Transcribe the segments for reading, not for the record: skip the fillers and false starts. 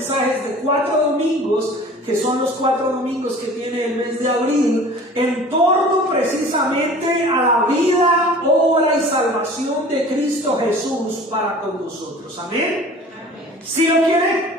mensajes de 4 domingos, que son los 4 domingos que tiene el mes de abril, en torno precisamente a la vida, obra y salvación de Cristo Jesús para con nosotros. ¿Amén? ¿Sí lo quiere?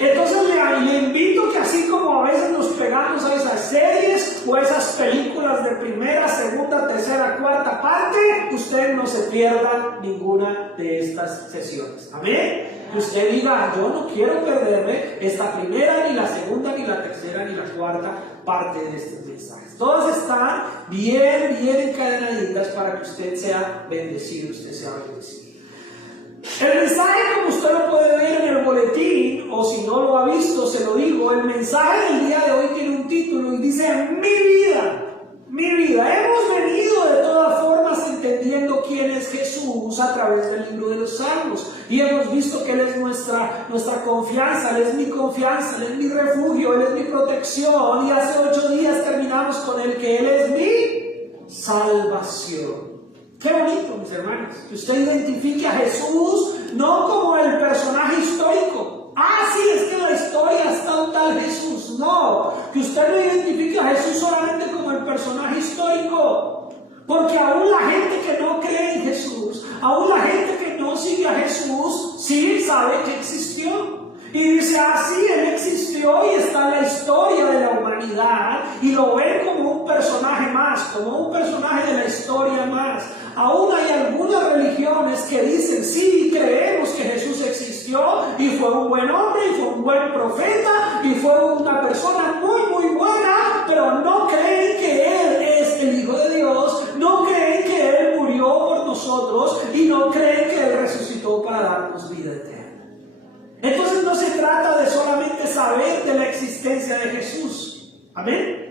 Entonces le invito que así como a veces nos pegamos a esas series o esas películas de primera, segunda, tercera, cuarta parte, usted no se pierda ninguna de estas sesiones. ¿Amén? Que usted diga, yo no quiero perderme esta primera, ni la segunda, ni la tercera, ni la cuarta parte de estos mensajes. Todas están bien encadenaditas para que usted sea bendecido, usted sea bendecido. El mensaje, como usted lo puede ver en el boletín, o si no lo ha visto, se lo digo, el mensaje del día de hoy tiene un título y dice, mi vida, mi vida. Hemos venido de todas formas entendiendo quién es Jesús a través del libro de los Salmos, y hemos visto que Él es nuestra confianza, Él es mi confianza, Él es mi refugio, Él es mi protección, y hace 8 días terminamos con Él, que Él es mi salvación. Qué bonito, mis hermanos, que usted identifique a Jesús no como el personaje histórico. Sí, es que en la historia está un tal Jesús. No, que usted no identifique a Jesús solamente como el personaje histórico, porque aún la gente que no cree en Jesús, aún la gente que no sigue a Jesús, sí sabe que existió. Y dice, sí, Él existió y está en la historia de la humanidad, y lo ven como un personaje más, como un personaje de la historia más. Aún hay algunas religiones que dicen, sí, creemos que Jesús existió y fue un buen hombre y fue un buen profeta y fue una persona muy buena, pero no creen que Él es el Hijo de Dios, no creen que Él murió por nosotros y no creen que Él resucitó para darnos vida eterna. Entonces no se trata de solamente saber de la existencia de Jesús. ¿Amén?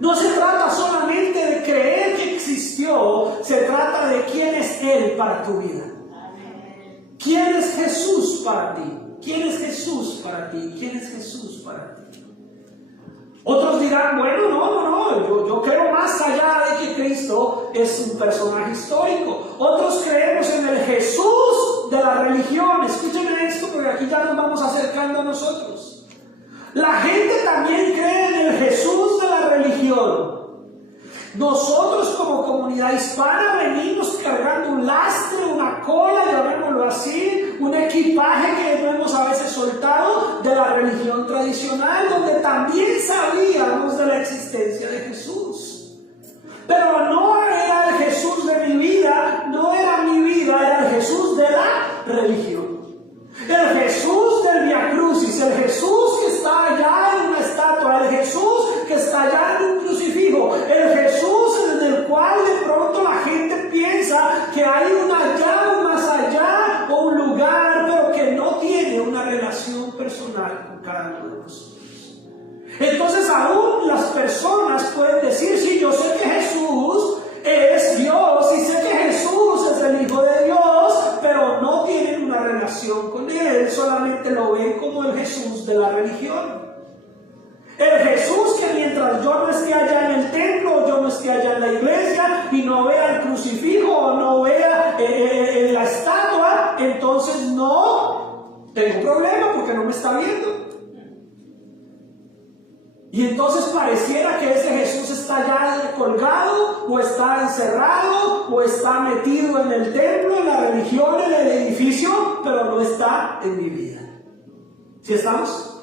No se trata solamente de creer que existió, se trata de quién es Él para tu vida. ¿Quién es Jesús para ti? ¿Quién es Jesús para ti? ¿Quién es Jesús para ti? Otros dirán, bueno, no, yo creo más allá de que Cristo es un personaje histórico. Otros creemos en el Jesús de la religión. Escúchenme esto, porque aquí ya nos vamos acercando a nosotros. La gente también cree en el Jesús de la religión. Nosotros como comunidad hispana venimos cargando un lastre, una cola, llamémoslo así, un equipaje que no hemos a veces soltado de la religión tradicional, donde también sabíamos de la existencia de Jesús. Pero no era el Jesús de mi vida, no era mi vida, era el Jesús de la religión. El Jesús del Via Crucis, el Jesús que está allá en una estatua, el Jesús que está allá en un crucifijo, el Jesús en el cual de pronto la gente piensa que hay un más allá o un lugar, pero que no tiene una relación personal con cada uno de nosotros. Entonces aún las personas pueden decir, sí, yo sé que Jesús es Dios y sé que Jesús es el Hijo de Dios, pero no tienen una relación con Él, solamente lo ven como el Jesús de la religión. El Jesús que mientras yo no esté allá en el templo, yo no esté allá en la iglesia y no vea el crucifijo o no vea la estatua, entonces no tengo problema porque no me está viendo. Y entonces pareciera que ese Jesús está ya colgado, o está encerrado, o está metido en el templo, en la religión, en el edificio, pero no está en mi vida. ¿Sí estamos?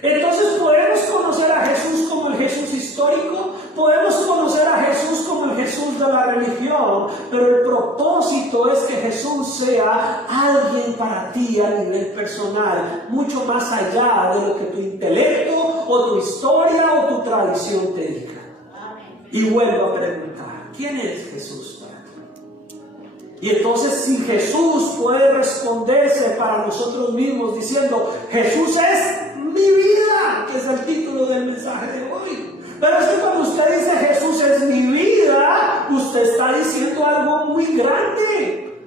Entonces podemos conocer a Jesús como el Jesús histórico, podemos conocer a Jesús como el Jesús de la religión, pero el propósito es que Jesús sea alguien para ti a nivel personal, mucho más allá de lo que tu intelecto o tu historia o tu tradición te diga. Y vuelvo a preguntar, ¿quién es Jesús para ti? Y entonces si Jesús puede responderse para nosotros mismos diciendo, Jesús es mi vida, que es el título del mensaje de hoy. Pero es que cuando usted dice Jesús es mi vida, usted está diciendo algo muy grande.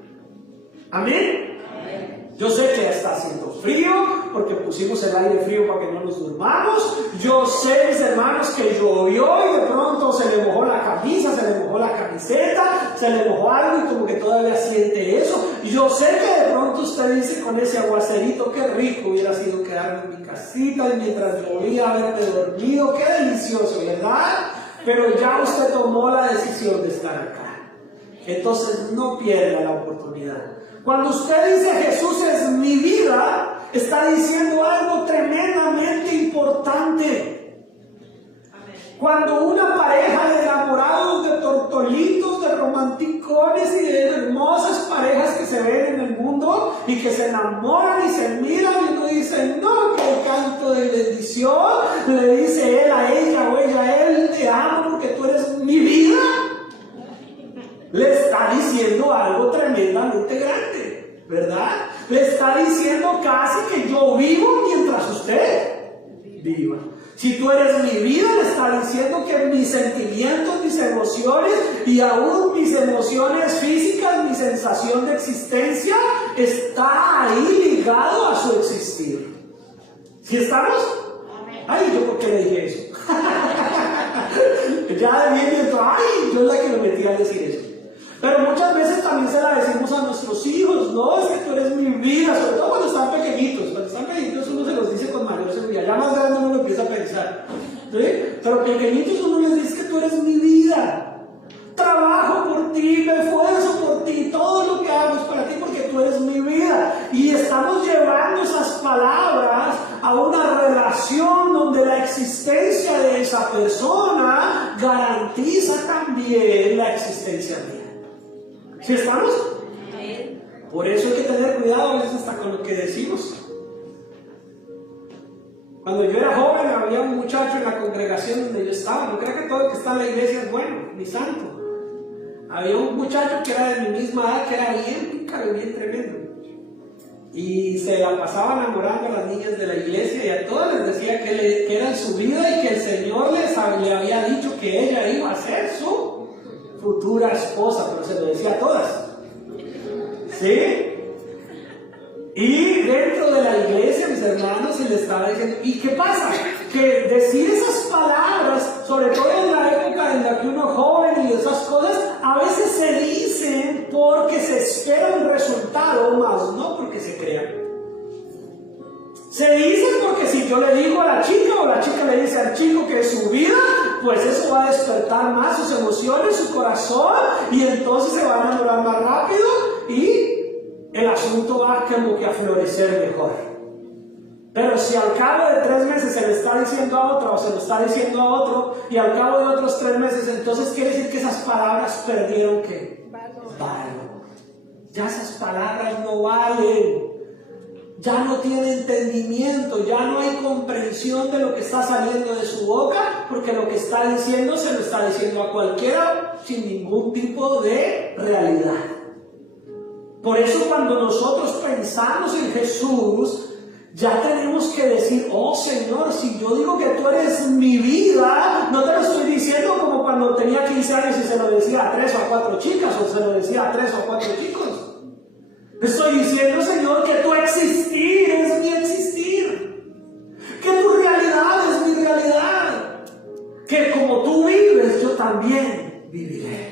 ¿Amén? Yo sé que está haciendo frío, porque pusimos el aire frío para que no nos durmamos. Yo sé, mis hermanos, que llovió y de pronto se le mojó la camisa, se le mojó la camiseta, se le mojó algo y como que todavía siente eso. Yo sé que de pronto usted dice con ese aguacerito, qué rico hubiera sido quedarme en mi casita y mientras llovía haberme dormido, qué delicioso, ¿verdad? Pero ya usted tomó la decisión de estar acá. Entonces no pierda la oportunidad. Cuando usted dice Jesús es mi vida, está diciendo algo tremendamente importante. Cuando una pareja de enamorados, de tortolitos, de romanticones y de hermosas parejas que se ven en el mundo y que se enamoran y se miran y uno dice, no, que canto de bendición, le dice él a ella o ella a él, te amo porque tú eres mi vida, le está diciendo algo tremendamente grande, ¿verdad? Le está diciendo casi que yo vivo mientras usted viva. Si tú eres mi vida, le está diciendo que mis sentimientos, mis emociones y aún mis emociones físicas, mi sensación de existencia, está ahí ligado a su existir. ¿Sí estamos? Ay, ¿yo por qué le dije eso? Ya de bien dentro, ay, yo es la que me metí a decir eso. Pero muchas veces también se la decimos a nuestros hijos, no, es que tú eres mi vida, sobre todo cuando están pequeñitos. Cuando están pequeñitos uno se los dice con mayor seguridad, ya más grande uno lo empieza a pensar, ¿sí? Pero pequeñitos uno les dice que tú eres mi vida, trabajo por ti, me esfuerzo por ti, todo lo que hago es para ti porque tú eres mi vida. Y estamos llevando esas palabras a una relación donde la existencia de esa persona garantiza también la existencia mía. ¿Sí estamos? Por eso hay que tener cuidado a veces hasta con lo que decimos. Cuando yo era joven había un muchacho en la congregación donde yo estaba, no creo que todo el que está en la iglesia es bueno, ni santo. Había un muchacho que era de mi misma edad, que era bien pícaro, bien tremendo. Y se la pasaba enamorando a las niñas de la iglesia y a todas les decía que era su vida y que el Señor le había dicho que ella iba a ser su futura esposa, pero se lo decía a todas. ¿Sí? Y dentro de la iglesia, mis hermanos, se le estaba diciendo, ¿y qué pasa? Que decir esas palabras, sobre todo en la época en la que uno es joven y esas cosas, a veces se dicen porque se espera un resultado, más no porque se crean. Se dicen porque si yo le digo a la chica o la chica le dice al chico que es su vida, pues eso va a despertar más sus emociones, su corazón, y entonces se va a enamorar más rápido y el asunto va como que a florecer mejor. Pero si al cabo de 3 meses se le está diciendo a otro o se lo está diciendo a otro y al cabo de otros 3 meses, entonces quiere decir que esas palabras perdieron ¿qué? Valor. Ya esas palabras no valen. Ya no tiene entendimiento, ya no hay comprensión de lo que está saliendo de su boca, porque lo que está diciendo se lo está diciendo a cualquiera sin ningún tipo de realidad. Por eso cuando nosotros pensamos en Jesús, ya tenemos que decir, oh Señor, si yo digo que tú eres mi vida, no te lo estoy diciendo como cuando tenía 15 años y se lo decía a 3 o a 4 chicas, o se lo decía a 3 o a 4 chicos. Estoy diciendo, Señor, que tu existir es mi existir, que tu realidad es mi realidad, que como tú vives, yo también viviré.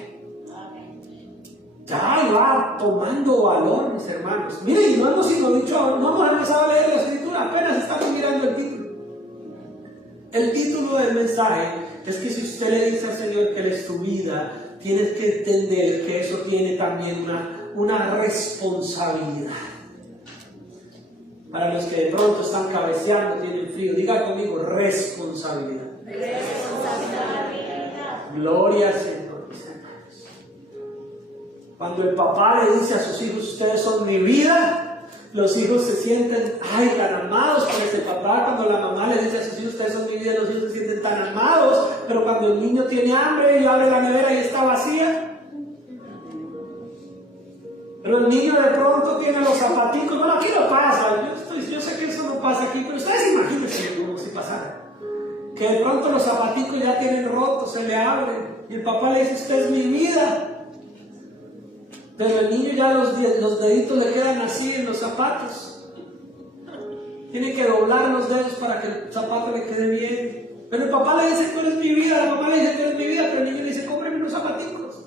Ya va tomando valor, mis hermanos. Miren, no hemos empezado a leer la escritura, apenas estamos mirando el título. El título del mensaje es que si usted le dice al Señor que Él es tu vida, tienes que entender que eso tiene también una responsabilidad. Para los que de pronto están cabeceando, tienen frío, diga conmigo, responsabilidad. Gloria al Señor, mis hermanos. Cuando el papá le dice a sus hijos, ustedes son mi vida, los hijos se sienten, ay, tan amados por ese papá. Cuando la mamá le dice a sus hijos, ustedes son mi vida, los hijos se sienten tan amados. Pero cuando el niño tiene hambre y abre la nevera y está vacía, pero el niño de pronto tiene los zapaticos. Bueno, aquí no pasa, yo sé que eso no pasa aquí, pero ustedes imagínense como si pasara. Que de pronto los zapaticos ya tienen rotos, se le abren, y el papá le dice, usted es mi vida. Pero el niño ya los deditos le quedan así en los zapatos. Tiene que doblar los dedos para que el zapato le quede bien. Pero el papá le dice, tú eres mi vida, la mamá le dice, tú eres mi vida, pero el niño le dice, cómprame unos zapaticos.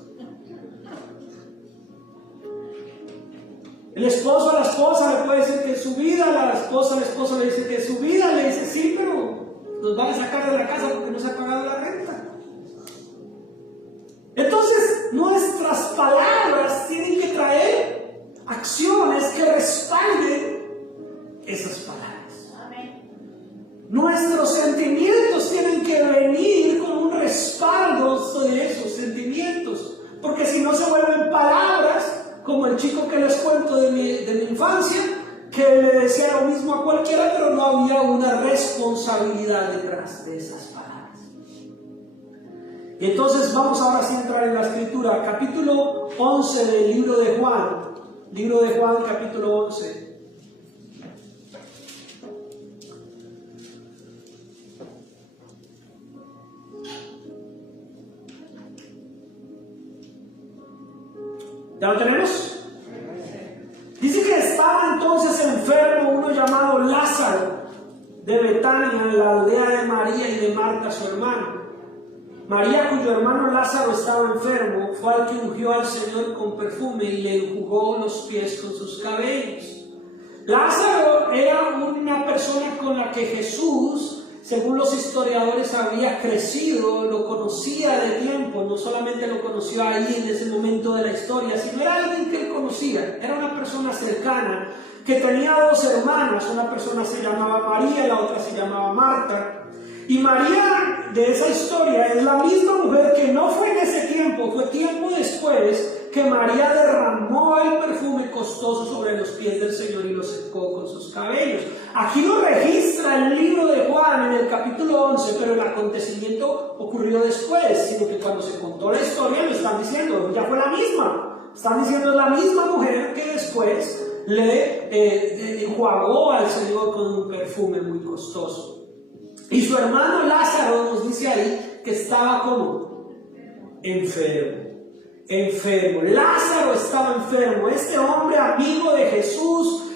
El esposo a la esposa le puede decir que es su vida, la esposa al esposo le dice que es su vida, le dice, sí, pero nos van a sacar de la casa porque no se ha pagado la renta. Entonces, nuestras palabras tienen que traer acciones que respalden esas palabras. Nuestros sentimientos tienen que venir con un respaldo de esos sentimientos, porque si no se vuelven palabras, como el chico que les cuento de mi infancia, que le decía lo mismo a cualquiera, pero no había una responsabilidad detrás de esas palabras. Y entonces vamos ahora sí a entrar en la escritura, capítulo 11 del libro de Juan, capítulo 11. ¿Ya lo tenemos? Dice que estaba entonces enfermo uno llamado Lázaro de Betania, en la aldea de María y de Marta su hermana. María, cuyo hermano Lázaro estaba enfermo, fue al que ungió al Señor con perfume y le enjugó los pies con sus cabellos. Lázaro era una persona con la que Jesús, según los historiadores, había crecido, lo conocía de tiempo, no solamente lo conoció ahí en ese momento de la historia, sino era alguien que él conocía, era una persona cercana, que tenía dos hermanas, una persona se llamaba María y la otra se llamaba Marta. Y María de esa historia es la misma mujer que no fue en ese tiempo, fue tiempo después que María derramó el perfume costoso sobre los pies del Señor y lo secó con sus cabellos. Aquí lo registra el libro de Juan en el capítulo 11, pero el acontecimiento ocurrió después, sino que cuando se contó la historia lo están diciendo, ya fue la misma. Están diciendo es la misma mujer que después le enjuagó al Señor con un perfume muy costoso. Y su hermano Lázaro nos dice ahí que estaba como enfermo. Lázaro estaba enfermo. Este hombre amigo de Jesús,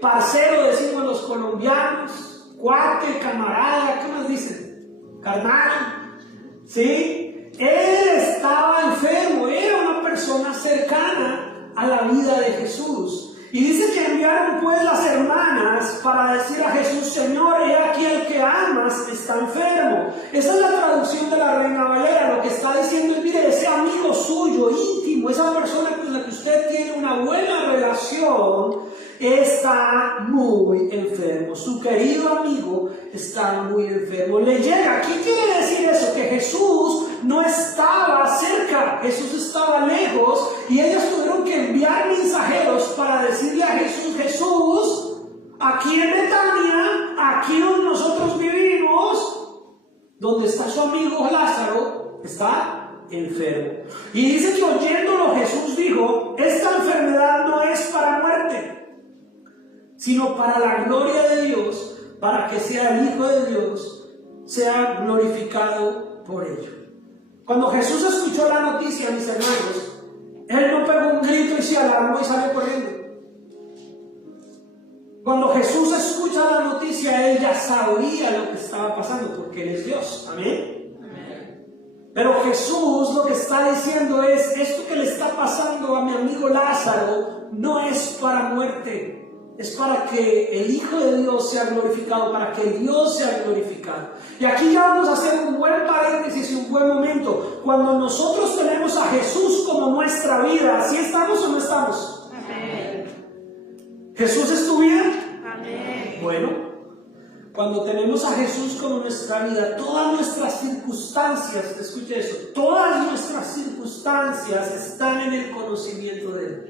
parcero decimos los colombianos, cuate, camarada, ¿qué más dicen? Carnal, ¿sí? Él estaba enfermo, era una persona cercana a la vida de Jesús. Y dice que enviaron pues las hermanas para decir a Jesús, Señor, he aquí el que amas está enfermo. Esa es la traducción de la Reina Valera. Lo que está diciendo es, mire, ese amigo suyo, íntimo, esa persona con la que usted tiene una buena relación, está muy enfermo. Su querido amigo está muy enfermo. Le llega. ¿Qué quiere decir eso? Que Jesús no estaba cerca, Jesús estaba lejos, y ellos tuvieron que enviar mensajeros para decirle a Jesús, Jesús, aquí en Betania, aquí donde nosotros vivimos, donde está su amigo Lázaro, está enfermo. Y dice que oyéndolo Jesús dijo, esta enfermedad no es para muerte, sino para la gloria de Dios, para que sea el Hijo de Dios, sea glorificado por ello. Cuando Jesús escuchó la noticia, mis hermanos, Él no pegó un grito y se alarmó y salió corriendo. Cuando Jesús escucha la noticia, Él ya sabía lo que estaba pasando, porque Él es Dios. ¿Amén? Pero Jesús lo que está diciendo es, esto que le está pasando a mi amigo Lázaro no es para muerte, es para que el Hijo de Dios sea glorificado, para que Dios sea glorificado. Y aquí ya vamos a hacer un buen paréntesis y un buen momento. Cuando nosotros tenemos a Jesús como nuestra vida, ¿sí estamos o no estamos? Amén. ¿Jesús es tu vida? Amén. Bueno, cuando tenemos a Jesús como nuestra vida, todas nuestras circunstancias, escuche eso, todas nuestras circunstancias están en el conocimiento de Él.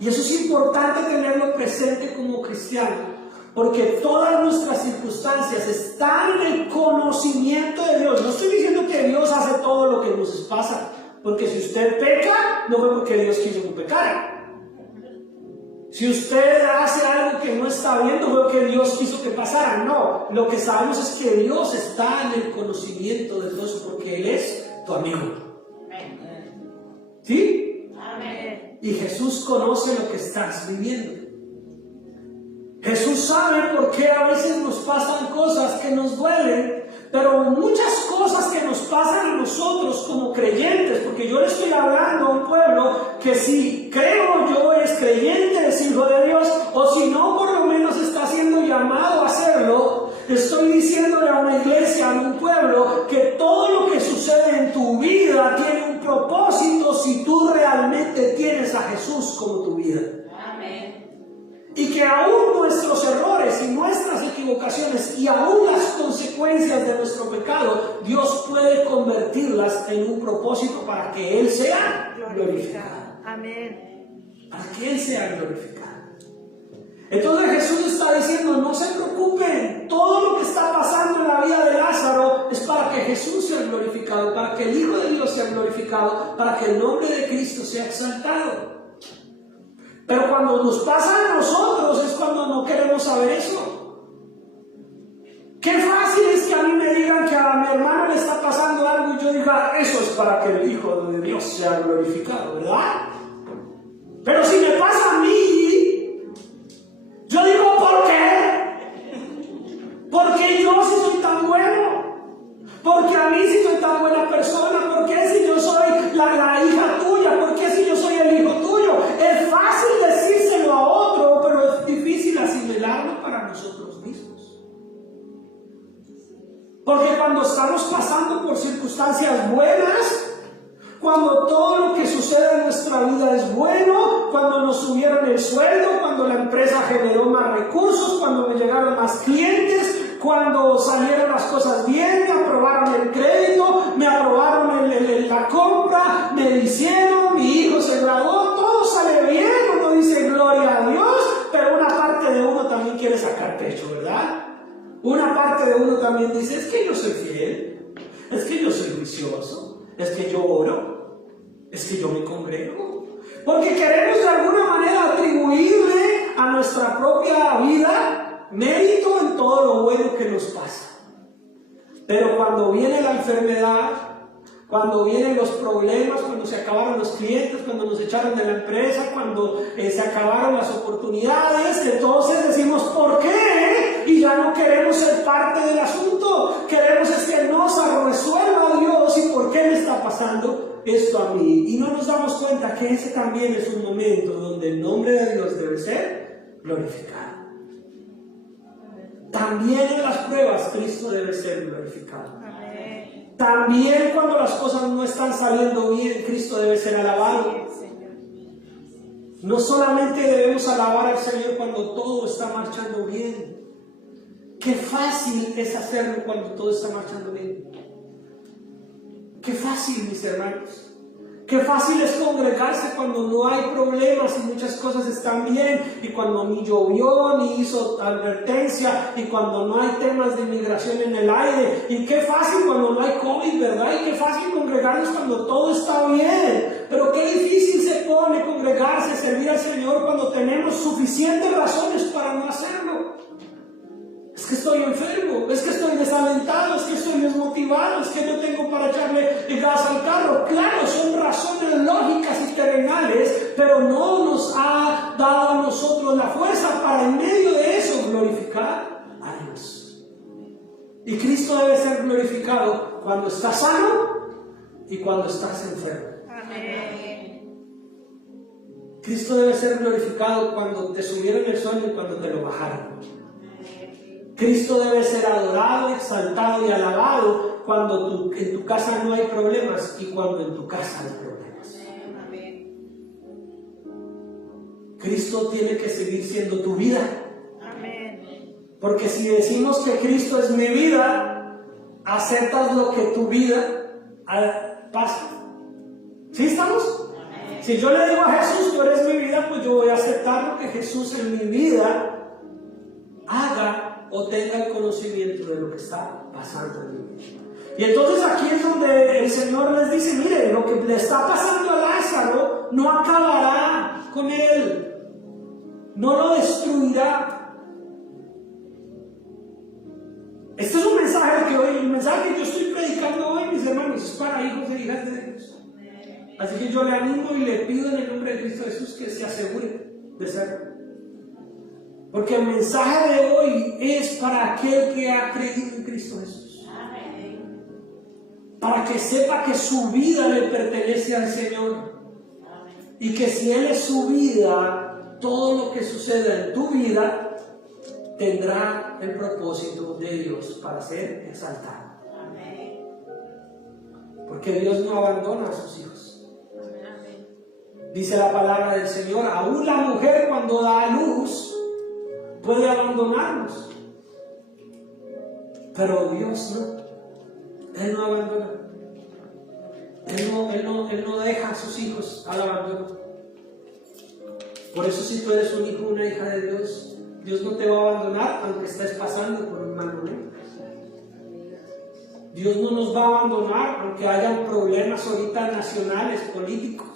Y eso es importante tenerlo presente como cristiano, porque todas nuestras circunstancias están en el conocimiento de Dios. No estoy diciendo que Dios hace todo lo que nos pasa, porque si usted peca, no fue porque Dios quiso que pecara. Si usted hace algo que no está bien, no fue porque Dios quiso que pasara. No, lo que sabemos es que Dios está en el conocimiento de Dios, porque Él es tu amigo. ¿Sí? Amén. Y Jesús conoce lo que estás viviendo. Jesús sabe por qué a veces nos pasan cosas que nos duelen, pero muchas cosas que nos pasan a nosotros como creyentes, porque yo le estoy hablando a un pueblo que si creo yo es creyente, es hijo de Dios, o si no, por lo menos está siendo llamado a hacerlo. Estoy diciéndole a una iglesia, a un pueblo, que todo lo que sucede en tu vida tiene un propósito si tú realmente tienes a Jesús como tu vida. Y que aún nuestros errores y nuestras equivocaciones y aún las consecuencias de nuestro pecado, Dios puede convertirlas en un propósito para que Él sea glorificado. Amén. Para que Él sea glorificado. Entonces Jesús está diciendo, no se preocupen, todo lo que está pasando en la vida de Lázaro es para que Jesús sea glorificado, para que el Hijo de Dios sea glorificado, para que el nombre de Cristo sea exaltado. Pero cuando nos pasa a nosotros es cuando no queremos saber eso. Qué fácil es que a mí me digan que a mi hermano le está pasando algo y yo diga, eso es para que el Hijo de Dios sea glorificado, ¿verdad? Pero si me pasa a mí, yo digo, ¿por qué? Porque yo sí soy tan bueno. Porque a mí sí soy tan buena persona. ¿Por qué si yo soy la hija tuya? ¿Por qué si yo soy el hijo tuyo? Es fácil decírselo a otro, pero es difícil asimilarlo para nosotros mismos. Porque cuando estamos pasando por circunstancias buenas, cuando todo lo que sucede en nuestra vida es bueno, cuando nos subieron el sueldo, cuando la empresa generó más recursos, cuando me llegaron más clientes, cuando salieron las cosas bien, me aprobaron el crédito, me aprobaron la compra, me hicieron, mi hijo se graduó, todo sale bien, uno dice gloria a Dios, pero una parte de uno también quiere sacar pecho, ¿verdad? Una parte de uno también dice, es que yo soy fiel, es que yo soy juicioso, es que yo oro, es que yo me congrego. Porque queremos de alguna manera atribuirle a nuestra propia vida mérito en todo lo bueno que nos pasa. Pero cuando viene la enfermedad, cuando vienen los problemas, cuando se acabaron los clientes, cuando nos echaron de la empresa, cuando se acabaron las oportunidades, entonces decimos ¿por qué? Y ya no queremos ser parte del asunto. Queremos es que nos resuelva Dios y por qué me está pasando esto a mí. Y no nos damos cuenta que ese también es un momento donde el nombre de Dios debe ser glorificado. También en las pruebas Cristo debe ser glorificado. También cuando las cosas no están saliendo bien, Cristo debe ser alabado. No solamente debemos alabar al Señor cuando todo está marchando bien. Qué fácil es hacerlo cuando todo está marchando bien. Qué fácil, mis hermanos. Qué fácil es congregarse cuando no hay problemas y muchas cosas están bien, y cuando ni llovió ni hizo advertencia, y cuando no hay temas de inmigración en el aire. Y qué fácil cuando no hay COVID, ¿verdad? Y qué fácil congregarnos cuando todo está bien. Pero qué difícil se pone congregarse, servir al Señor cuando tenemos suficientes razones para no hacerlo. Es que estoy enfermo, es que estoy desalentado, es que estoy desmotivado, es que no tengo para echarle gas al carro. Claro, son razones lógicas y terrenales, pero no nos ha dado a nosotros la fuerza para en medio de eso glorificar a Dios. Y Cristo debe ser glorificado cuando estás sano y cuando estás enfermo. Amén. Cristo debe ser glorificado cuando te subieron el sueldo y cuando te lo bajaron. Cristo debe ser adorado, exaltado y alabado cuando en tu casa no hay problemas y cuando en tu casa hay problemas. Cristo tiene que seguir siendo tu vida. Porque si decimos que Cristo es mi vida, aceptas lo que tu vida pasa. ¿Sí estamos? Si yo le digo a Jesús, tú eres mi vida, pues yo voy a aceptar lo que Jesús en mi vida haga o tenga el conocimiento de lo que está pasando en mi vida. Y entonces aquí es donde el Señor les dice, mire, lo que le está pasando a Lázaro no acabará con él, no lo destruirá. Este es un mensaje que hoy, el mensaje que yo estoy predicando hoy, mis hermanos, es para hijos e hijas de Dios. Así que yo le animo y le pido en el nombre de Cristo Jesús que se asegure de serlo. Porque el mensaje de hoy es para aquel que ha creído en Cristo Jesús. Para que sepa que su vida le pertenece al Señor. Y que si Él es su vida, todo lo que suceda en tu vida tendrá el propósito de Dios para ser exaltado. Porque Dios no abandona a sus hijos. Dice la palabra del Señor, aún la mujer cuando da a luz puede abandonarnos. Pero Dios no. Él no abandona. Él no deja a sus hijos al abandono. Por eso si tú eres un hijo o una hija de Dios, Dios no te va a abandonar aunque estés pasando por un mal momento. Dios no nos va a abandonar aunque hayan problemas ahorita nacionales, políticos.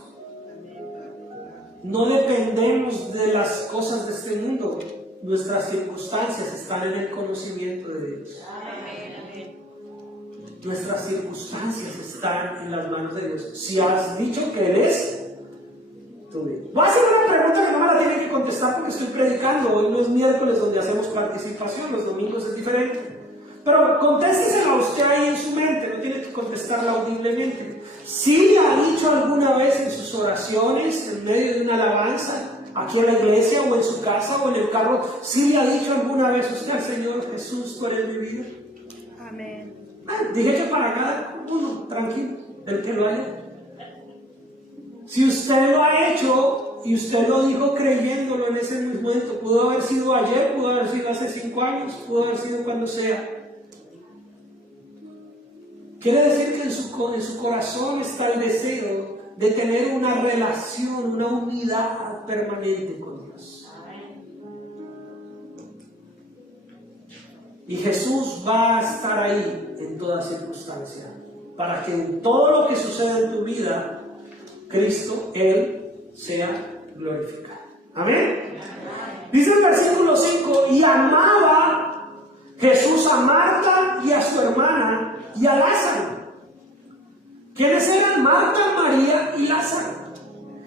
No dependemos de las cosas de este mundo. Nuestras circunstancias están en el conocimiento de Dios. Nuestras circunstancias están en las manos de Dios. Si has dicho que eres tu vida. Voy a hacer una pregunta que no me la tienen que contestar porque estoy predicando. Hoy no es miércoles donde hacemos participación, los domingos es diferente. Pero contéstesela usted ahí en su mente, no tiene que contestarla audiblemente. Si le ha dicho alguna vez en sus oraciones, en medio de una alabanza, aquí en la iglesia o en su casa o en el carro, si le ha dicho alguna vez usted al Señor Jesús, tú eres mi vida. Amén. Dije que para cada uno, tranquilo, el que lo haya. Si usted lo ha hecho y usted lo dijo creyéndolo en ese momento, pudo haber sido ayer, pudo haber sido hace 5 años, pudo haber sido cuando sea. Quiere decir que en su corazón está el deseo de tener una relación, una unidad permanente con Dios. Y Jesús va a estar ahí en toda circunstancia, para que en todo lo que suceda en tu vida, Cristo, Él, sea glorificado. Amén. Dice el versículo 5, y amaba Jesús a Marta y a su hermana y a Lázaro. ¿Quiénes eran? Marta, María y Lázaro.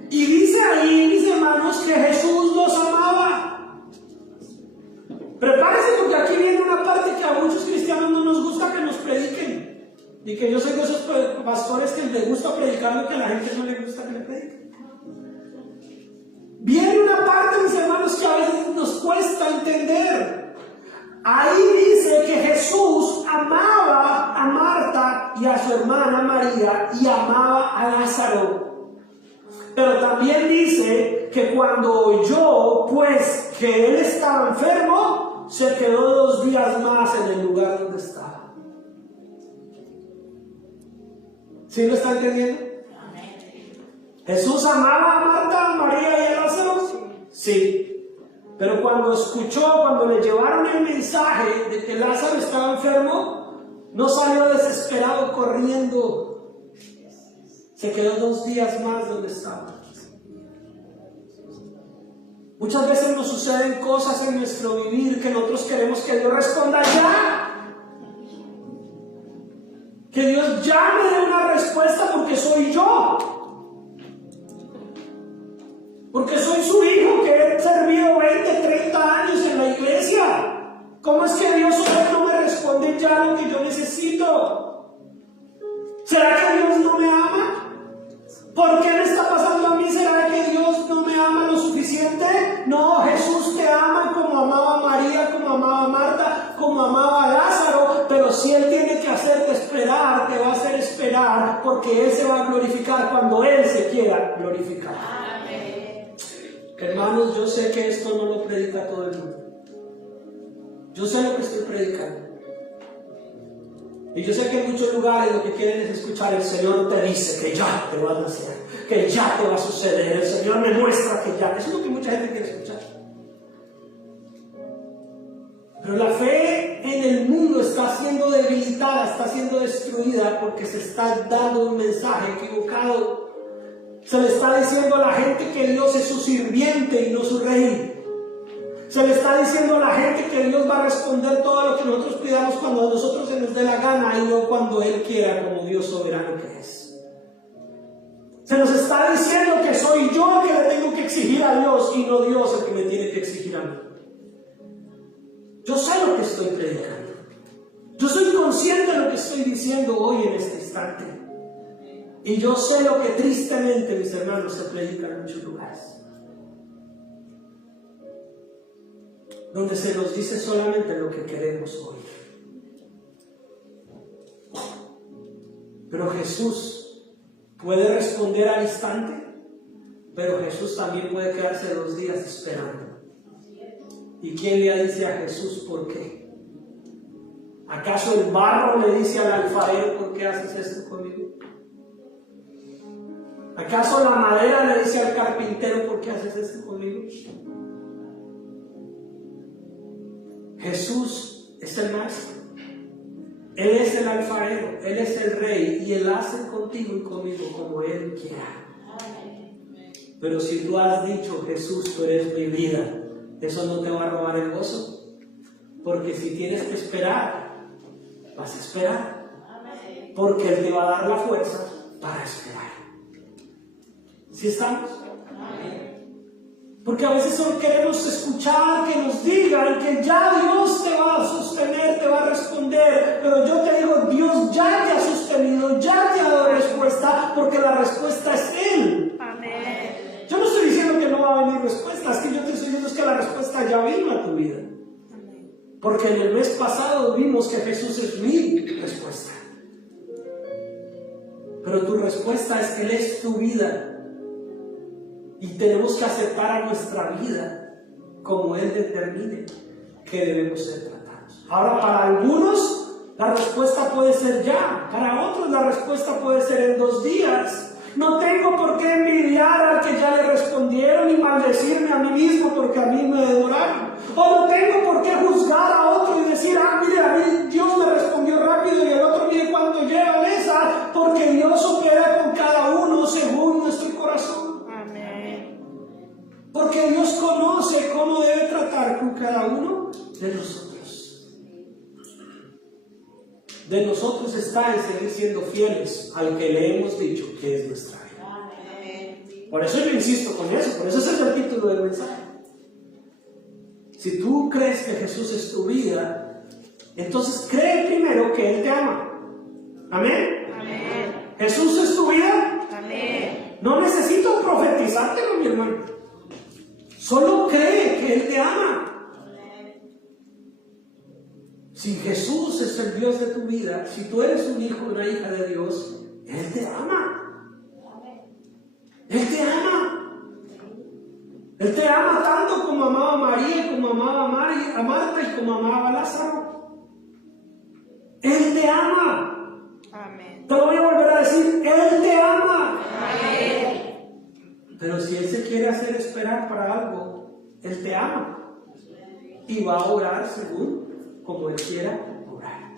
Y dice ahí, mis hermanos, que Jesús los amaba. Prepárense porque aquí viene una parte que a muchos cristianos no nos gusta que nos prediquen. Y que yo soy de esos pastores que les gusta predicar lo que a la gente no le gusta que le prediquen. Viene una parte, mis hermanos, que a veces nos cuesta entender. Ahí dice que Jesús amaba a Marta y a su hermana María y amaba a Lázaro. Pero también dice que cuando oyó, pues, que él estaba enfermo, se quedó 2 días más en el lugar donde estaba. ¿Sí lo está entendiendo? ¿Jesús amaba a Marta, a María y a Lázaro? Sí. Pero cuando le llevaron el mensaje de que Lázaro estaba enfermo, no salió desesperado corriendo. Se quedó 2 días más donde estaba. Muchas veces nos suceden cosas en nuestro vivir que nosotros queremos que Dios responda ya. Que Dios ya me dé una respuesta porque soy yo. Porque soy su hijo que he servido 20, 30 años en la iglesia. ¿Cómo es que Dios hoy no me responde ya lo que yo necesito? ¿Será que Dios no me ama? ¿Por qué me está pasando a mí? ¿Será que Dios no me ama lo suficiente? No, Jesús te ama como amaba a María, como amaba a Marta, como amaba a Lázaro. Pero si Él tiene que hacerte esperar, te va a hacer esperar, porque Él se va a glorificar cuando Él se quiera glorificar. Hermanos, yo sé que esto no lo predica todo el mundo. Yo sé lo que estoy predicando. Y yo sé que en muchos lugares lo que quieren es escuchar: el Señor te dice que ya te va a hacer, que ya te va a suceder, el Señor me muestra que ya. Eso es lo que mucha gente quiere escuchar. Pero la fe en el mundo está siendo debilitada, está siendo destruida porque se está dando un mensaje equivocado. Se le está diciendo a la gente que Dios es su sirviente y no su rey. Se le está diciendo a la gente que Dios va a responder todo lo que nosotros pidamos cuando a nosotros se nos dé la gana y no cuando Él quiera, como Dios soberano que es. Se nos está diciendo que soy yo el que le tengo que exigir a Dios y no Dios el que me tiene que exigir a mí. Yo sé lo que estoy predicando. Yo soy consciente de lo que estoy diciendo hoy en este instante. Y yo sé lo que tristemente, mis hermanos, se predica en muchos lugares. Donde se nos dice solamente lo que queremos oír. Pero Jesús puede responder al instante, pero Jesús también puede quedarse 2 días esperando. ¿Y quién le dice a Jesús por qué? ¿Acaso el barro le dice al alfarero por qué haces esto conmigo? ¿Acaso la madera le dice al carpintero por qué haces esto conmigo? Jesús es el maestro. Él es el alfarero, Él es el rey y Él hace contigo y conmigo como Él quiera. Pero si tú has dicho, Jesús, tú eres mi vida, eso no te va a robar el gozo. Porque si tienes que esperar, vas a esperar. Porque Él te va a dar la fuerza para esperar. ¿Sí estamos? Porque a veces solo queremos escuchar que nos digan que ya Dios te va a sostener, te va a responder. Pero yo te digo, Dios ya te ha sostenido, ya te ha dado respuesta, porque la respuesta es Él. Amén. Yo no estoy diciendo que no va a venir respuesta, es que yo te estoy diciendo que la respuesta ya vino a tu vida. Porque en el mes pasado vimos que Jesús es mi respuesta. Pero tu respuesta es que Él es tu vida. Y tenemos que aceptar a nuestra vida como Él determine que debemos ser tratados. Ahora, para algunos la respuesta puede ser ya, para otros la respuesta puede ser en 2 días. No tengo por qué envidiar al que ya le respondieron y maldecirme a mí mismo porque a mí me demoraron. O no tengo por qué juzgar a otro y decir, mire, a mí Dios me respondió rápido y el otro mire cuánto lleva esa, porque Dios opera con cada uno según nuestro corazón. Porque Dios conoce cómo debe tratar con cada uno de nosotros. De nosotros está en seguir siendo fieles al que le hemos dicho que es nuestra vida. Por eso yo insisto con eso, por eso ese es el título del mensaje. Si tú crees que Jesús es tu vida, entonces cree primero que Él te ama. ¿Amén? Amén. ¿Jesús es tu vida? Amén. No necesito profetizártelo, mi hermano. Solo cree que Él te ama. Si Jesús es el Dios de tu vida, si tú eres un hijo o una hija de Dios, Él te ama. Él te ama. Él te ama tanto como amaba a María, como amaba a Marta y como amaba a Lázaro. Él te ama. Amén. Te lo voy a volver a decir, Él te ama. Amén. Pero si Él se quiere hacer esperar para algo, Él te ama y va a orar según como Él quiera orar.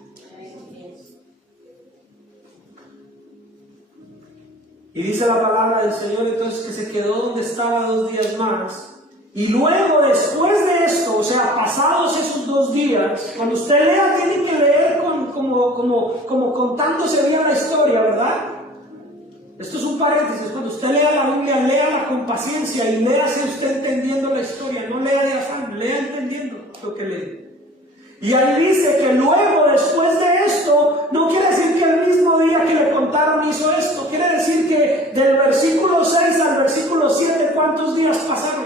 Y dice la palabra del Señor entonces que se quedó donde estaba 2 días más. Y luego, después de esto, o sea, pasados esos 2 días, cuando usted lea, tiene que leer como contándose bien la historia, ¿verdad? Esto es un paréntesis. Cuando usted lea la Biblia, léala con paciencia y léase usted entendiendo la historia. No lea de afán, lea entendiendo lo que lee. Y ahí dice que luego, después de esto, no quiere decir que el mismo día que le contaron hizo esto. Quiere decir que del versículo 6 al versículo 7, ¿cuántos días pasaron?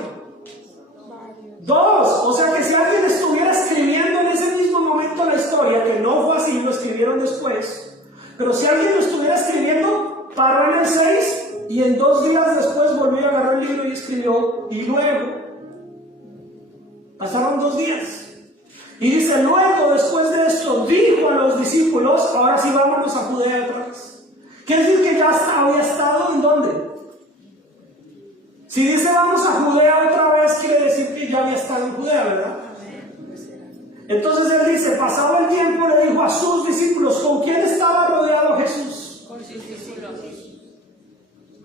2. O sea que si alguien estuviera escribiendo en ese mismo momento la historia, que no fue así, lo escribieron después. Pero si alguien lo estuviera escribiendo, paró en el 6 y en 2 días después volvió a agarrar el libro y escribió. Y luego pasaron 2 días. Y dice, luego después de esto dijo a los discípulos, ahora sí vámonos a Judea otra vez. Quiere decir que ya había estado ¿en dónde? Si dice vamos a Judea otra vez, quiere decir que ya había estado en Judea, ¿verdad? Entonces él dice, pasado el tiempo le dijo a sus discípulos, ¿con quién estaba rodeado Jesús? Con sus discípulos.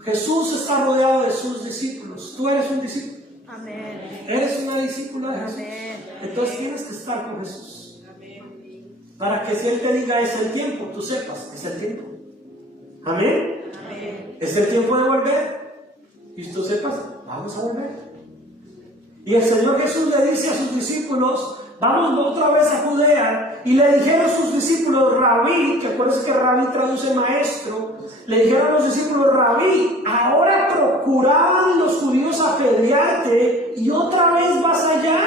Jesús está rodeado de sus discípulos. Tú eres un discípulo. Amén. Eres una discípula de Jesús. Amén. Entonces tienes que estar con Jesús. Para que si Él te diga es el tiempo, tú sepas, es el tiempo. Amén. Amén. Es el tiempo de volver. Y tú sepas, vamos a volver. Y el Señor Jesús le dice a sus discípulos, vamos otra vez a Judea. Y le dijeron sus discípulos, Rabí, que acuérdense que Rabí traduce maestro, le dijeron a los discípulos, Rabí, ahora procuraban los judíos apedrearte y otra vez vas allá.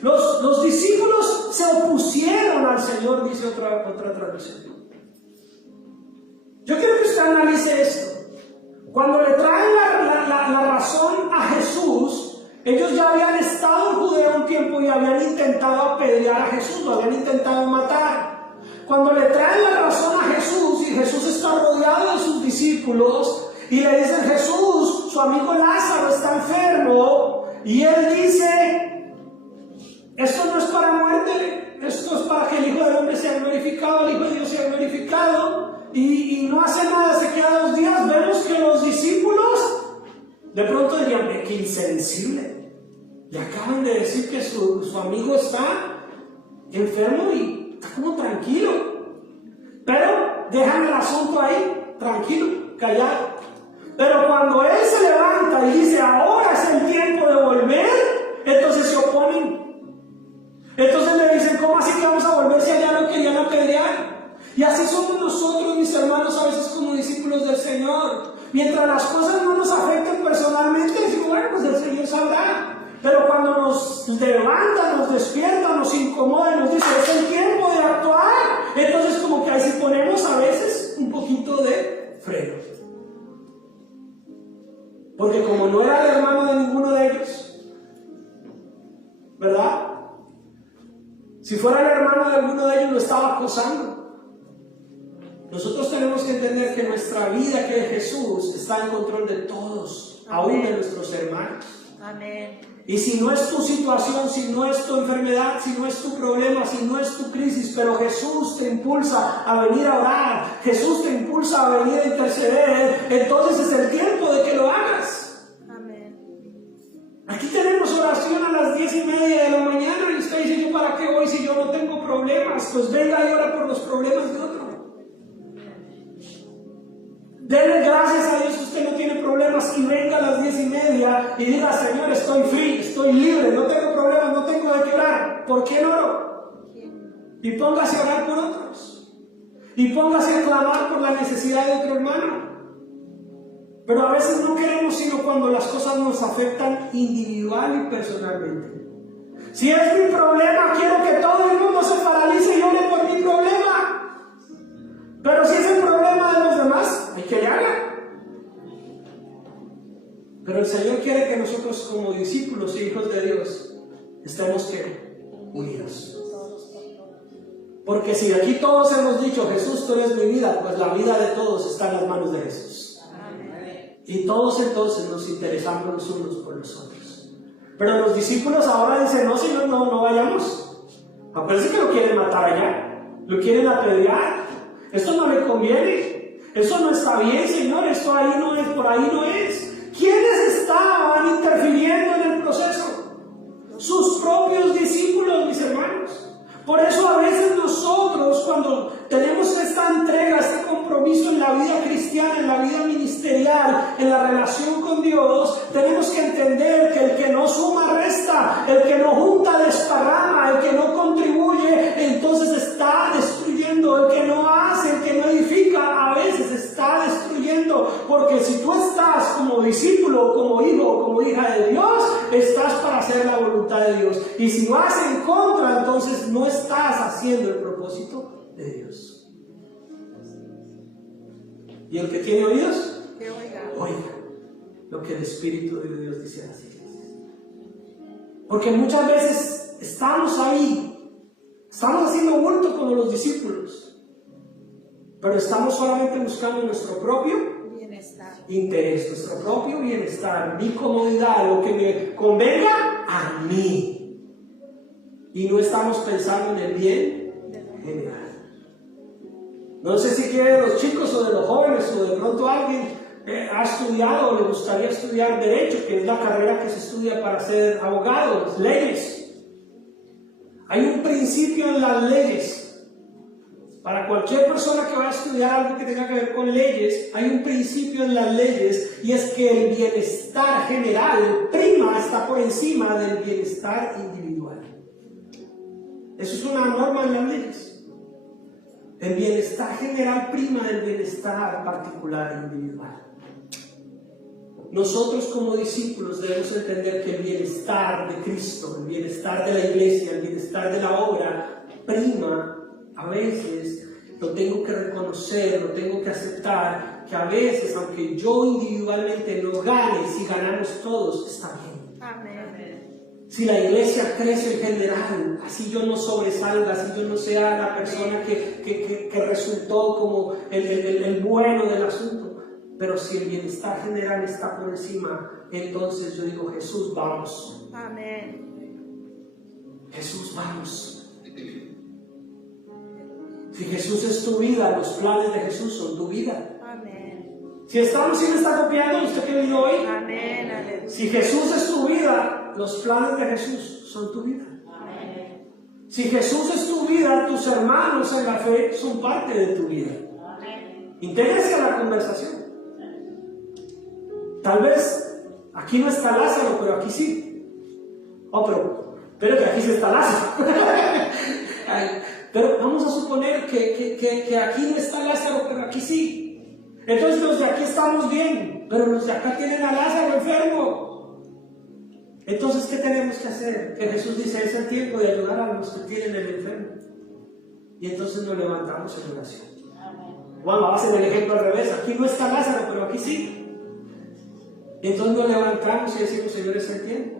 Los discípulos se opusieron al Señor, dice otra traducción. Yo quiero que usted analice esto. Cuando le traen la razón a Jesús, ellos ya habían estado en Judea un tiempo y habían intentado apedrear a Jesús, lo habían intentado matar. Cuando le traen la razón a Jesús y Jesús está rodeado de sus discípulos y le dicen, Jesús, su amigo Lázaro está enfermo, y él dice, esto no es para muerte, esto es para que el Hijo del Hombre sea glorificado, el Hijo de Dios sea glorificado, y no hace nada, se queda 2 días. Vemos que los discípulos de pronto dirían, qué insensible, le acaban de decir que su amigo está enfermo y está como tranquilo, pero dejan el asunto ahí, tranquilo, callado. Pero cuando él se levanta y dice, ahora es el tiempo de volver, entonces se oponen. Entonces le dicen, ¿cómo así que vamos a volver si allá no querían apedrear? Y así somos nosotros, mis hermanos, a veces como discípulos del Señor. Mientras las cosas no nos afecten personalmente, decimos, bueno, pues el Señor sabrá. Pero cuando nos levanta, nos despierta, nos incomoda y nos dice, es el tiempo de actuar, entonces como que ahí sí ponemos a veces un poquito de freno. Porque como no era el hermano de ninguno de ellos, ¿verdad? Si fuera el hermano de alguno de ellos, lo estaba acosando. Nosotros tenemos que entender que nuestra vida, que Jesús está en control de todos, aún de nuestros hermanos. Amén. Y si no es tu situación, si no es tu enfermedad, si no es tu problema, si no es tu crisis, pero Jesús te impulsa a venir a orar, Jesús te impulsa a venir a interceder, entonces es el tiempo de que lo hagas. Amén. Aquí tenemos oración a las 10:30 de la mañana y usted dice, ¿yo para qué voy si yo no tengo problemas? Pues venga y ora por los problemas de otro. Denle gracias a Dios que usted no tiene problemas y venga a las 10:30 y diga, Señor, estoy free, estoy libre, no tengo problemas, no tengo de qué orar. ¿Por qué no oro? Y póngase a orar por otros. Y póngase a clamar por la necesidad de otro hermano. Pero a veces no queremos sino cuando las cosas nos afectan individual y personalmente. Si es mi problema, quiero que todo el mundo se paralice y ore por mi problema. Pero si es el problema de los demás, hay que hallarla. Pero el Señor quiere que nosotros como discípulos e hijos de Dios estemos unidos. Porque si aquí todos hemos dicho, Jesús, tú eres mi vida, pues la vida de todos está en las manos de Jesús. Y todos entonces nos interesamos los unos por los otros. Pero los discípulos ahora dicen, no Señor, no vayamos. Parece que lo quieren matar allá, lo quieren apedrear. Esto no le conviene, eso no está bien, Señor, esto ahí no es, por ahí no es. ¿Quiénes estaban interfiriendo en el proceso? Sus propios discípulos, mis hermanos. Por eso a veces nosotros, cuando tenemos esta entrega, este compromiso en la vida cristiana, en la vida ministerial, en la relación con Dios, tenemos que entender que el que no suma resta, el que no junta desparrama, el que no contribuye, entonces está destruyendo, el que no hace, el que no edifica, a veces está destruyendo, porque si tú estás como discípulo, como hijo, como hija de Dios, estás para hacer la voluntad de Dios, y si vas en contra, entonces no estás haciendo el propósito de Dios. Y el que tiene oídos, Que oiga. oiga lo que el Espíritu de Dios dice a las iglesias. Porque muchas veces estamos ahí, estamos haciendo bulto como los discípulos, pero estamos solamente buscando nuestro propio Bienestar. interés, nuestro propio bienestar, mi comodidad, lo que me convenga a mí. Y no estamos pensando en el bien general. No sé si quiere de los chicos o de los jóvenes o de pronto alguien ha estudiado o le gustaría estudiar Derecho, que es la carrera que se estudia para ser abogado, leyes. Hay un principio en las leyes Para cualquier persona que vaya a estudiar algo que tenga que ver con leyes, hay un principio en las leyes y es que el bienestar general está por encima del bienestar individual. Eso es una norma en las leyes. El bienestar general prima del bienestar particular e individual. Nosotros como discípulos debemos entender que el bienestar de Cristo, el bienestar de la iglesia, el bienestar de la obra prima. A veces lo tengo que reconocer, lo tengo que aceptar, que a veces, aunque yo individualmente no gane, si ganamos todos, está bien. Amén. Si la iglesia crece en general, así yo no sobresalga, así yo no sea la persona que resultó como el bueno del asunto, pero si el bienestar general está por encima, entonces yo digo, Jesús, vamos. Amén. Jesús, vamos. Si Jesús es tu vida, los planes de Jesús son tu vida. Amén. Si me está copiando, usted que vino hoy. Amén. Aleluya. Si Jesús es tu vida, los planes de Jesús son tu vida. Amén. Si Jesús es tu vida, tus hermanos en la fe son parte de tu vida. Amén. Intégrese a la conversación. Tal vez aquí no está Lázaro, pero aquí sí. Oh, pero que aquí sí está Lázaro. Pero vamos a suponer que aquí no está Lázaro, pero aquí sí. Entonces los de aquí estamos bien, pero los de acá tienen a Lázaro enfermo. Entonces, ¿qué tenemos que hacer? Que Jesús dice, es el tiempo de ayudar a los que tienen el enfermo. Y entonces nos levantamos en oración. Bueno, hacen el ejemplo al revés. Aquí no está Lázaro, pero aquí sí. Y entonces nos levantamos y decimos, Señor, es el tiempo.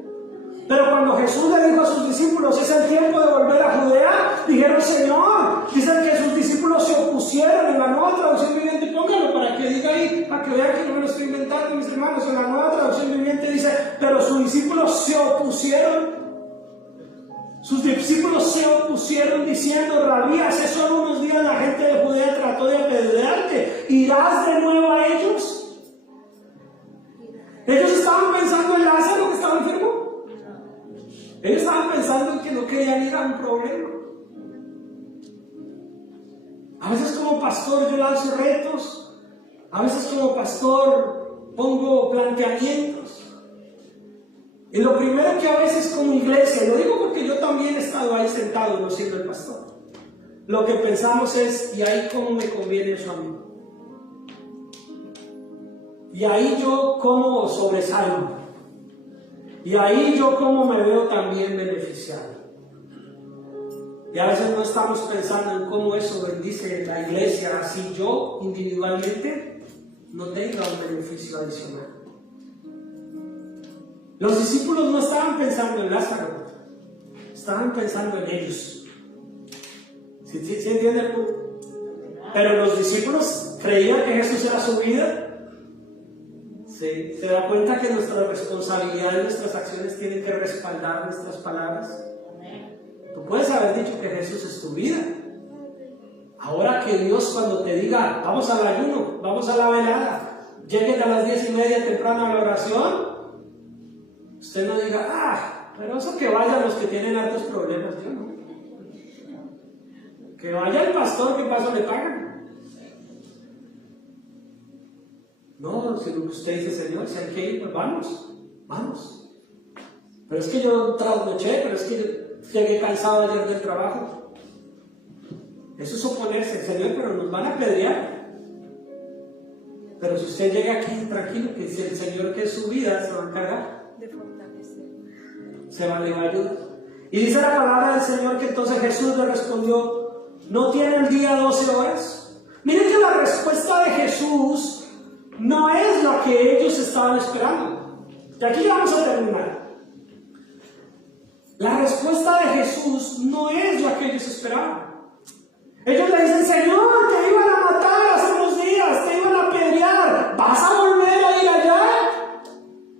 Pero cuando Jesús le dijo a sus discípulos, es el tiempo de volver a Judea, dijeron, Señor, dicen que sus discípulos se opusieron. En la Nueva Traducción Viviente, póngalo para que diga ahí, para que vean que no me lo estoy inventando, mis hermanos. En la Nueva Traducción Viviente dice, pero sus discípulos se opusieron. Sus discípulos se opusieron diciendo, Rabí, hace solo unos días la gente de Judea trató de apedrearte, ¿irás de nuevo a ellos? Ellos estaban pensando en Lázaro que estaba enfermo. Ellos estaban pensando en que no querían ir a un problema. A veces como pastor yo lanzo retos, a veces como pastor pongo planteamientos. Y lo primero que a veces como iglesia, lo digo porque yo también he estado ahí sentado no siendo el pastor, lo que pensamos es, ¿y ahí cómo me conviene eso a mí? Y ahí yo cómo sobresalgo. Y ahí yo como me veo también beneficiado. Y a veces no estamos pensando en cómo eso bendice la iglesia, así yo individualmente no tenga un beneficio adicional. Los discípulos no estaban pensando en Lázaro, estaban pensando en ellos. ¿Sí entienden el punto? Pero los discípulos creían que Jesús era su vida. ¿Sí? ¿Se da cuenta que nuestra responsabilidad y nuestras acciones tienen que respaldar nuestras palabras? Tú puedes haber dicho que Jesús es tu vida. Ahora que Dios cuando te diga, vamos al ayuno, vamos a la velada, lleguen a las 10:30 temprano a la oración, usted no diga, pero eso que vayan los que tienen altos problemas, yo no. Que vaya el pastor, ¿qué paso le pagan? No, si usted dice, Señor, si hay que ir, pues vamos. Pero es que yo trasnoché, pero es que llegué cansado ayer del trabajo. Eso es oponerse, Señor, pero nos van a apedrear. Pero si usted llega aquí tranquilo, que si el Señor que es su vida se va a encargar, De fortalecer. le va a ayudar. Y dice la palabra del Señor que entonces Jesús le respondió, ¿no tiene el día 12 horas? Miren que la respuesta de Jesús no es la que ellos estaban esperando. De aquí ya vamos a terminar. La respuesta de Jesús no es la que ellos esperaban. Ellos le dicen, Señor, te iban a matar hace unos días, te iban a apedrear, ¿vas a volver a ir allá?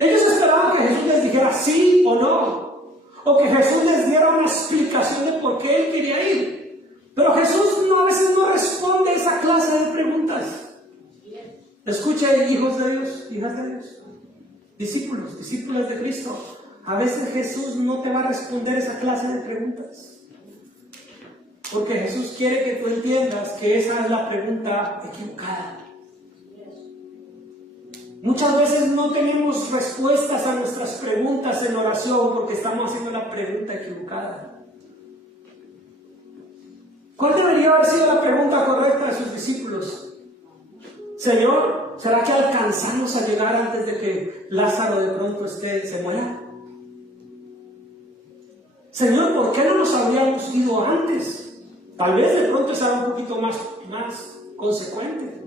Ellos esperaban que Jesús les dijera sí o no, o que Jesús les diera una explicación de por qué él quería ir. Pero Jesús a veces no responde esa clase de preguntas. Escuche, hijos de Dios, hijas de Dios, discípulas de Cristo, a veces Jesús no te va a responder esa clase de preguntas. Porque Jesús quiere que tú entiendas que esa es la pregunta equivocada. Muchas veces no tenemos respuestas a nuestras preguntas en oración porque estamos haciendo la pregunta equivocada. ¿Cuál debería haber sido la pregunta correcta de sus discípulos? Señor, ¿será que alcanzamos a llegar antes de que Lázaro de pronto se muera? Señor, ¿por qué no nos habríamos ido antes? Tal vez de pronto será un poquito más consecuente.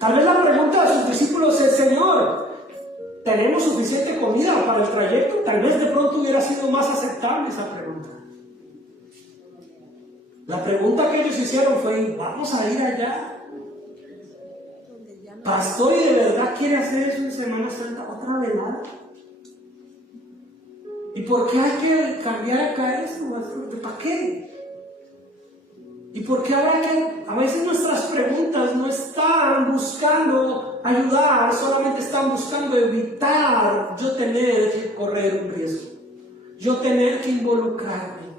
Tal vez la pregunta de sus discípulos es: Señor, ¿tenemos suficiente comida para el trayecto? Tal vez de pronto hubiera sido más aceptable esa pregunta. La pregunta que ellos hicieron fue: ¿vamos a ir allá? Pastor, ¿y de verdad quiere hacer eso en Semana Santa? ¿Otra velada? ¿Y por qué hay que cambiar acá eso? ¿Para qué? ¿Y por qué habrá que? A veces nuestras preguntas no están buscando ayudar, solamente están buscando evitar yo tener que correr un riesgo, yo tener que involucrarme,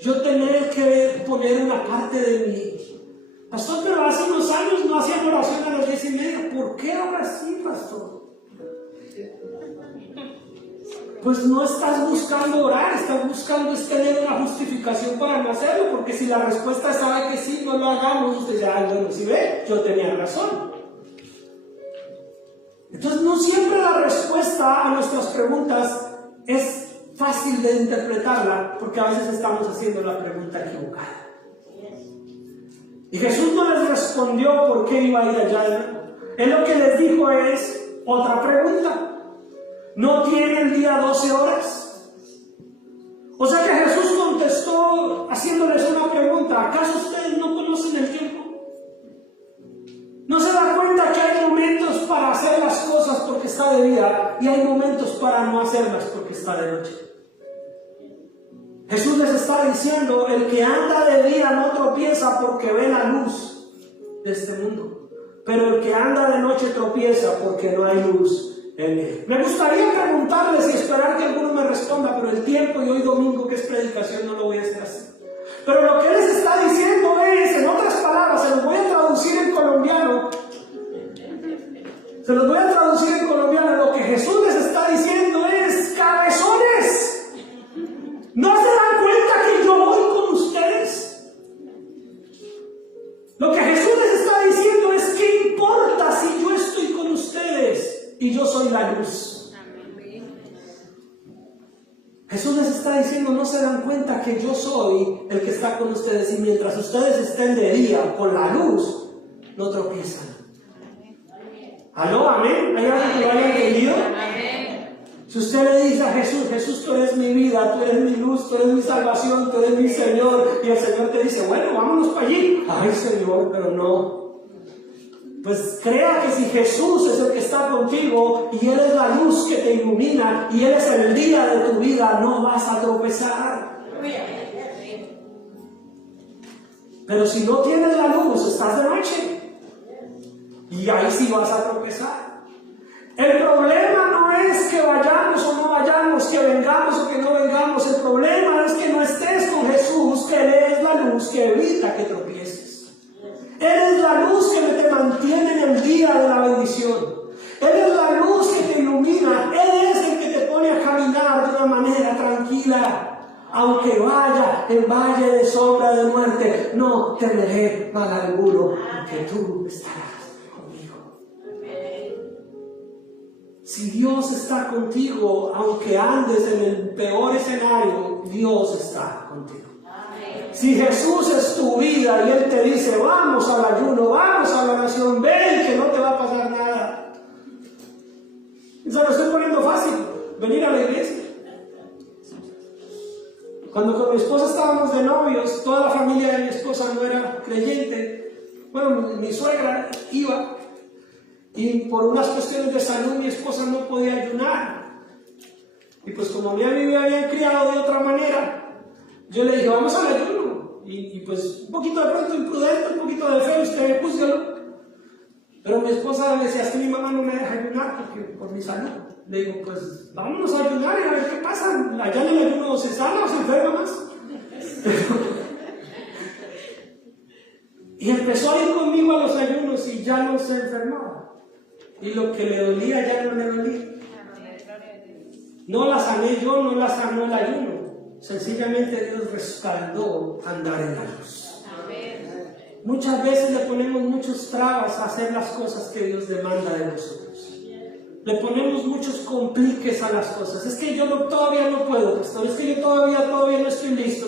yo tener que poner una parte de mí. Pastor, pero hace unos años no hacían oración a las 10:30. ¿Por qué ahora sí, pastor? Pues no estás buscando orar, estás buscando tener una justificación para no hacerlo, porque si la respuesta sabe que sí, no lo hagamos, usted dice: ay, bueno, si ve, yo tenía razón. Entonces no siempre la respuesta a nuestras preguntas es fácil de interpretarla, porque a veces estamos haciendo la pregunta equivocada. Y Jesús no les respondió por qué iba a ir allá. Él lo que les dijo es otra pregunta. ¿No tiene el día 12 horas? O sea que Jesús contestó haciéndoles una pregunta: ¿acaso ustedes no conocen el tiempo? ¿No se dan cuenta que hay momentos para hacer las cosas porque está de día y hay momentos para no hacerlas porque está de noche? Jesús les está diciendo: el que anda de día no tropieza porque ve la luz de este mundo, pero el que anda de noche tropieza porque no hay luz en él. Me gustaría preguntarles y esperar que alguno me responda, pero el tiempo y hoy domingo que es predicación no lo voy a hacer así. Pero lo que él les está diciendo es, en otras palabras, se los voy a traducir en colombiano. Lo que Jesús les está diciendo es: cabezones, ¿no se dan cuenta que yo voy con ustedes? Lo que Jesús les está diciendo es: ¿qué importa si yo estoy con ustedes y yo soy la luz? Jesús les está diciendo: no se dan cuenta que yo soy el que está con ustedes, y mientras ustedes estén de día con la luz, no tropiezan. ¿Aló? ¿Amén? ¿Hay alguien que lo haya entendido? Si usted le dice a Jesús: Jesús, tú eres mi vida, tú eres mi luz, tú eres mi salvación, tú eres mi Señor, y el Señor te dice: bueno, vámonos para allí. Ay, Señor, pero no. Pues crea que si Jesús es el que está contigo y Él es la luz que te ilumina y Él es el día de tu vida, no vas a tropezar. Pero si no tienes la luz, estás de noche y ahí sí vas a tropezar. El problema no es que vayamos o no vayamos, que vengamos o que no vengamos. El problema es que no estés con Jesús, que Él es la luz que evita que tropieces. Él es la luz que te mantiene en el día de la bendición. Él es la luz que te ilumina. Él es el que te pone a caminar de una manera tranquila. Aunque vaya en valle de sombra de muerte, no temeré mal alguno, porque tú estarás conmigo. Si Dios está contigo, aunque andes en el peor escenario, Dios está contigo. Si Jesús es tu vida y Él te dice: vamos al ayuno, vamos a la oración, ven que no te va a pasar nada. Eso lo estoy poniendo fácil, venir a la iglesia. Cuando con mi esposa estábamos de novios, toda la familia de mi esposa no era creyente. Bueno, mi suegra iba, y por unas cuestiones de salud mi esposa no podía ayunar. Y pues como a mí me habían criado de otra manera, yo le dije: vamos al ayuno. Y pues un poquito de pronto imprudente, un poquito de feo, usted júzguelo. Pero mi esposa me decía: es que mi mamá no me deja ayunar por mi salud. Le digo: pues vámonos a ayunar y a ver qué pasa. Allá en el ayuno se sana o se enferma más. Y empezó a ir conmigo a los ayunos y ya no se enfermaba. Y lo que le dolía ya no le dolía. No la sané yo, no la sanó el ayuno. Sencillamente Dios respaldó andar en la luz. Muchas veces le ponemos muchos trabas a hacer las cosas que Dios demanda de nosotros. Le ponemos muchos compliques a las cosas. Es que yo todavía no puedo, pastor. Es que yo todavía no estoy listo.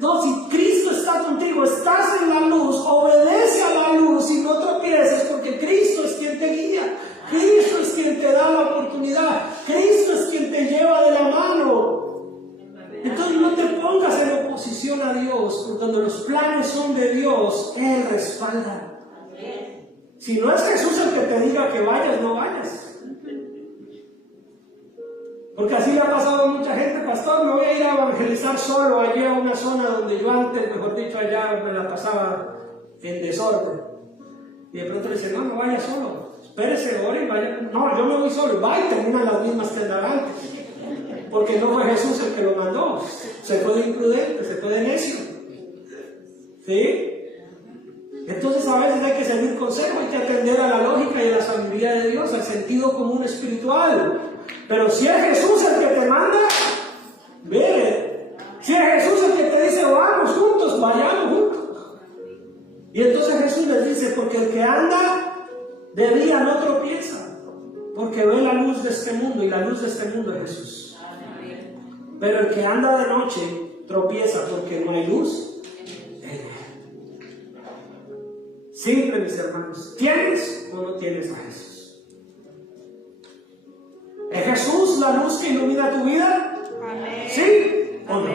No, si Cristo está contigo, estás en la luz, obedece a la luz y no tropieces, porque Cristo es quien te guía. Cristo es quien te da la oportunidad. Cristo es quien te lleva de la mano. Entonces no te pongas en oposición a Dios, porque cuando los planes son de Dios, Él respalda. Si no es Jesús el que te diga que vayas, no vayas. Porque así le ha pasado a mucha gente, pastor, me voy a ir a evangelizar solo allí a una zona donde yo antes, mejor dicho, allá me la pasaba en desorden. Y de pronto le dice, no vaya solo, espérese, ore y vaya. No, yo me voy solo, y va y terminan las mismas que andaban antes. Porque no fue Jesús el que lo mandó, se fue de imprudente, se fue de necio. ¿Sí? Entonces a veces hay que seguir consejo, hay que atender a la lógica y a la sabiduría de Dios, al sentido común espiritual. Pero si es Jesús el que te manda, ve. Si es Jesús el que te dice, vamos juntos, vayamos juntos. Y entonces Jesús les dice, porque el que anda de día no tropieza, porque ve la luz de este mundo, y la luz de este mundo es Jesús. Pero el que anda de noche tropieza, porque no hay luz en él. Simple, mis hermanos, ¿tienes o no tienes a Jesús? ¿Es Jesús la luz que ilumina tu vida? Amén. ¿Sí o no?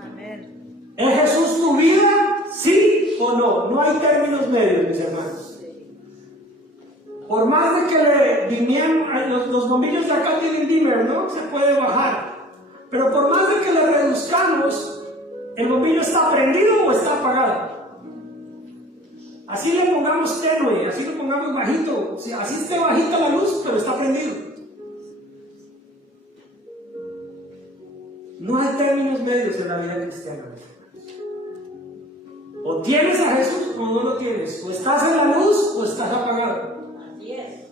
Amén. ¿Es Jesús tu vida? ¿Sí o no? No hay términos medios, mis hermanos. Por más de que le dimieran, los bombillos de acá tienen dimmer, ¿no? Se puede bajar. Pero por más de que le reduzcamos, ¿el bombillo está prendido o está apagado? Así le pongamos tenue, así le pongamos bajito, así esté bajita la luz, pero está prendido. No hay términos medios en la vida cristiana. O tienes a Jesús o no lo tienes. O estás en la luz o estás apagado. Así es.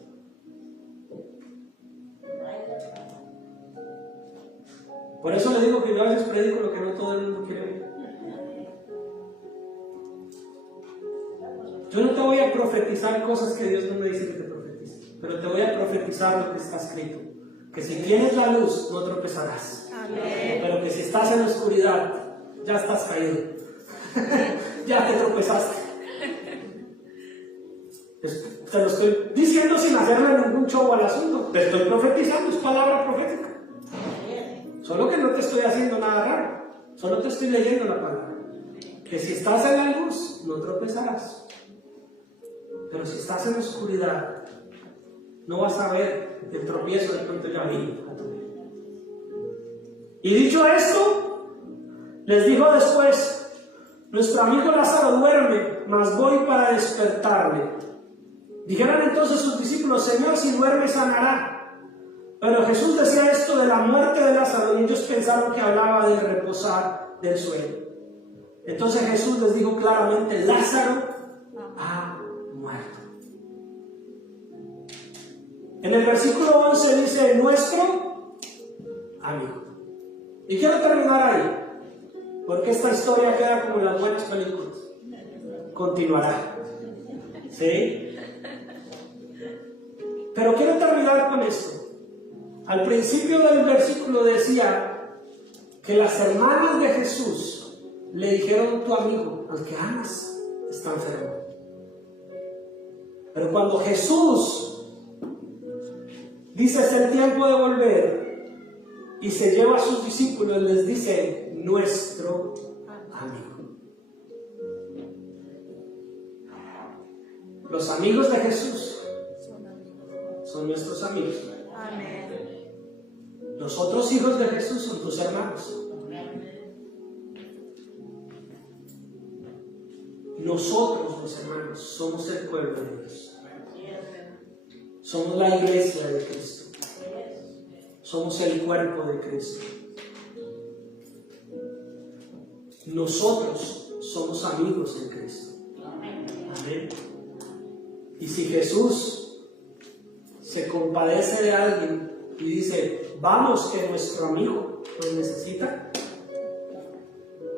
Por eso le digo que yo a veces predico lo que no todo el mundo quiere oír. Yo no te voy a profetizar cosas que Dios no me dice que te profetice, pero te voy a profetizar lo que está escrito. Que si tienes la luz, no tropezarás. Amén. Pero que si estás en la oscuridad, ya estás caído. Ya te tropezaste. Te lo estoy diciendo sin hacerle ningún show al asunto. Te estoy profetizando, es palabra profética. Solo que no te estoy haciendo nada raro. Solo te estoy leyendo la palabra. Que si estás en la luz, no tropezarás. Pero si estás en la oscuridad, no vas a ver el tropiezo de pronto ya vino a tu vida. Y dicho esto, les dijo después, nuestro amigo Lázaro duerme, mas voy para despertarle. Dijeron entonces sus discípulos, Señor, si duerme sanará. Pero Jesús decía esto de la muerte de Lázaro y ellos pensaron que hablaba de reposar del sueño. Entonces Jesús les dijo claramente, Lázaro ha muerto. En el versículo 11 dice, nuestro amigo. Y quiero terminar ahí, porque esta historia queda como en las buenas películas. Continuará. ¿Sí? Pero quiero terminar con esto. Al principio del versículo decía que las hermanas de Jesús le dijeron, tu amigo, al que amas, está enfermo. Pero cuando Jesús dice es el tiempo de volver y se lleva a sus discípulos, les dice nuestro amigo. Los amigos de Jesús son nuestros amigos. Amén. Los otros hijos de Jesús son tus hermanos. Nosotros, los hermanos, somos el pueblo de Dios. Somos la iglesia de Cristo. Somos el cuerpo de Cristo. Nosotros somos amigos de Cristo. Amén. Y si Jesús se compadece de alguien y dice, vamos que nuestro amigo lo necesita,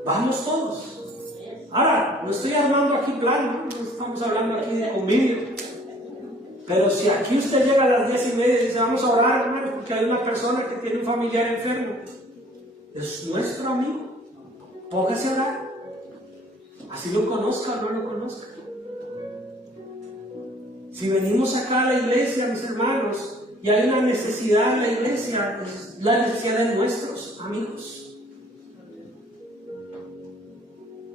vamos todos. Ahora, no estoy armando aquí plan, no estamos hablando aquí de convivio. Pero si aquí usted llega a las 10:30 y dice, vamos a orar, hermano, porque hay una persona que tiene un familiar enfermo, es nuestro amigo, póngase a orar. Así lo conozca o no lo conozca. Si venimos acá a la iglesia, mis hermanos, y hay una necesidad en la iglesia, es la necesidad de nuestros amigos.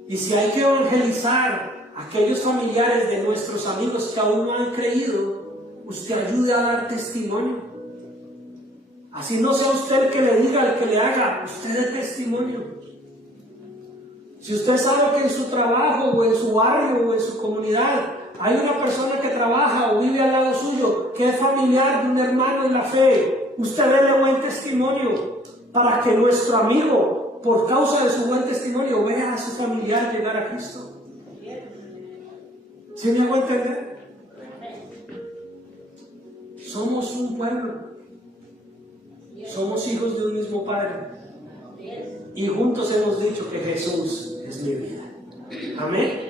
Y si hay que evangelizar a aquellos familiares de nuestros amigos que aún no han creído, usted ayude a dar testimonio. Así no sea usted el que le diga, el que le haga, usted dé testimonio. Si usted sabe que en su trabajo o en su barrio o en su comunidad hay una persona que trabaja o vive al lado suyo, que es familiar de un hermano en la fe, usted déle buen testimonio para que nuestro amigo, por causa de su buen testimonio, vea a su familiar llegar a Cristo. ¿Sí me hago entender? Somos un pueblo, somos hijos de un mismo Padre y juntos hemos dicho que Jesús es mi vida. Amén.